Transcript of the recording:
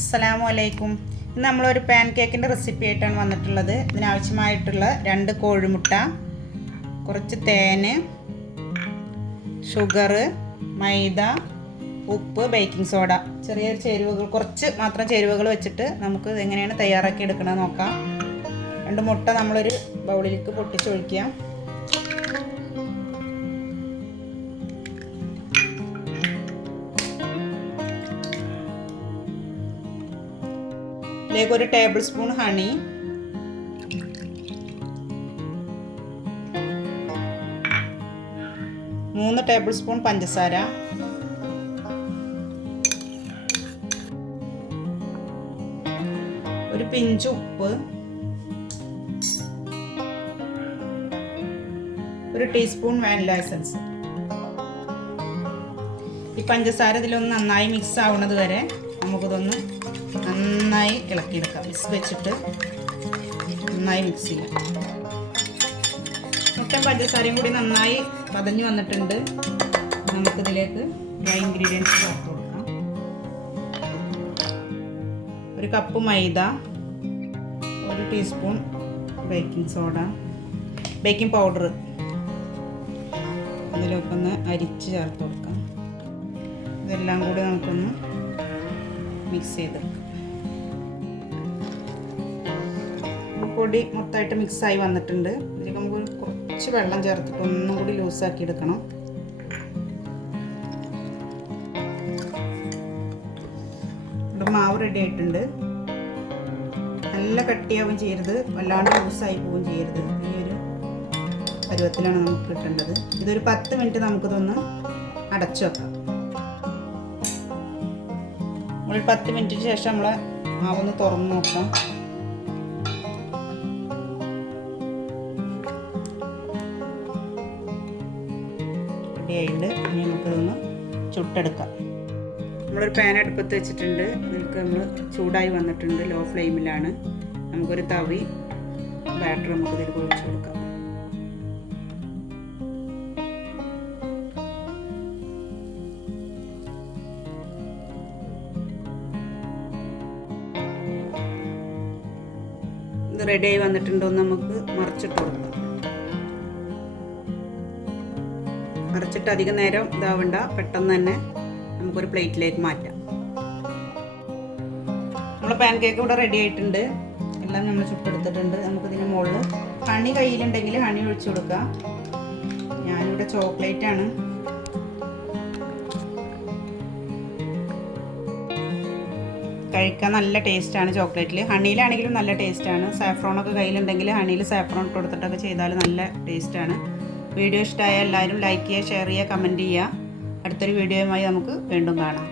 അസ്സലാമു അലൈക്കും. ഇന്ന് നമ്മളൊരു പാൻ കേക്കിൻ്റെ റെസിപ്പി ആയിട്ടാണ് വന്നിട്ടുള്ളത്. ഇതിനാവശ്യമായിട്ടുള്ള 2 കോഴിമുട്ട, കുറച്ച് തേന്, ഷുഗർ, മൈദ, ഉപ്പ്, ബേക്കിംഗ് സോഡ, ചെറിയ ചേരുവകൾ, കുറച്ച് മാത്രം ചേരുവകൾ വെച്ചിട്ട് നമുക്ക് എങ്ങനെയാണ് തയ്യാറാക്കി എടുക്കണമെന്ന് നോക്കാം. 2 മുട്ട നമ്മളൊരു ബൗളിലേക്ക് പൊട്ടിച്ചൊഴിക്കുക. ഇതിലേക്ക് 1 table spoon honey, 3 table spoon പഞ്ചസാര, 1 പിഞ്ച് ഉപ്പ്, 1 ടീസ്പൂൺ വാനില എസൻസ്. ഈ പഞ്ചസാര ഇതിലൊന്ന് നന്നായി മിക്സ് ആവുന്നത് വരെ നമുക്കിതൊന്ന് നന്നായി ഇളക്കിയെടുക്കാം. മിക്സ് വെച്ചിട്ട് നന്നായി മിക്സ് ചെയ്യാം. മുട്ടയും പഞ്ചസാരയും കൂടി നന്നായി പതഞ്ഞ് വന്നിട്ടുണ്ട്. നമുക്കിതിലേക്ക് ഡ്രൈ ഇൻഗ്രീഡിയൻസ് ചേർത്ത് കൊടുക്കാം. 1 കപ്പ് മൈദ, 1 teaspoon baking soda, baking powder അതിലേക്കൊന്ന് അരിച്ച് ചേർത്ത് കൊടുക്കാം. ഇതെല്ലാം കൂടി നമുക്കൊന്ന് മിക്സ് ചെയ്തെടുക്കാം. പൊടി മൊത്തമായിട്ട് മിക്സായി വന്നിട്ടുണ്ട്. ഇതിലേക്ക് നമുക്ക് കുറച്ച് വെള്ളം ചേർത്തിട്ട് ഒന്നും കൂടി ലൂസാക്കി എടുക്കണം. ഇവിടെ മാവ് റെഡി ആയിട്ടുണ്ട്. നല്ല കട്ടിയാവും ചെയ്യരുത്, വല്ലാണ്ട് ലൂസായി പോവുകയും ചെയ്യരുത്. ഈ ഒരു പരുവത്തിലാണ് നമുക്ക് കിട്ടേണ്ടത്. ഇതൊരു 10 മിനിറ്റ് നമുക്കിതൊന്ന് അടച്ചു വെക്കാം. നമ്മൾ 10 മിനിറ്റിന് ശേഷം നമ്മൾ മാവൊന്ന് തുറന്ന് നോക്കാം. റെഡിയായിട്ട് ഇനി നമുക്കിതൊന്ന് ചുട്ടെടുക്കാം. നമ്മളൊരു പാൻ അടുപ്പത്ത് വെച്ചിട്ടുണ്ട്. ഇതിലേക്ക് നമ്മൾ ചൂടായി വന്നിട്ടുണ്ട്. ലോ ഫ്ലെയിമിലാണ്. നമുക്കൊരു തവി ബാറ്റർ നമുക്കിതിൽ ഒഴിച്ചു കൊടുക്കാം. ഇത് റെഡിയായി വന്നിട്ടുണ്ടോ എന്ന് നമുക്ക് മറിച്ചിട്ട് കൊടുക്കാം. മറിച്ചിട്ട് അധികം നേരം ഇതാവണ്ട, പെട്ടെന്ന് തന്നെ നമുക്കൊരു പ്ലേറ്റിലേക്ക് മാറ്റാം. നമ്മൾ പാൻ കേക്ക് ഇവിടെ റെഡി ആയിട്ടുണ്ട്. എല്ലാം നമ്മൾ ചുട്ടെടുത്തിട്ടുണ്ട്. നമുക്കിതിന് മുകളിൽ ഹണി കയ്യിലുണ്ടെങ്കിൽ ഹണി ഒഴിച്ചു കൊടുക്കാം. ഞാനിവിടെ ചോക്ലേറ്റ് ആണ്. കഴിക്കാൻ നല്ല ടേസ്റ്റാണ് ചോക്ലേറ്റിൽ. ഹണിയിലാണെങ്കിലും നല്ല ടേസ്റ്റാണ്. സാഫ്രോണൊക്കെ കയ്യിലുണ്ടെങ്കിൽ ഹണിയിൽ സാഫ്രോൺ ഇട്ട് കൊടുത്തിട്ടൊക്കെ ചെയ്താൽ നല്ല ടേസ്റ്റാണ്. വീഡിയോ ഇഷ്ടമായ എല്ലാവരും ലൈക്ക് ചെയ്യുക, ഷെയർ ചെയ്യുക, കമൻറ്റ് ചെയ്യുക. അടുത്തൊരു വീഡിയോയുമായി നമുക്ക് വീണ്ടും കാണാം.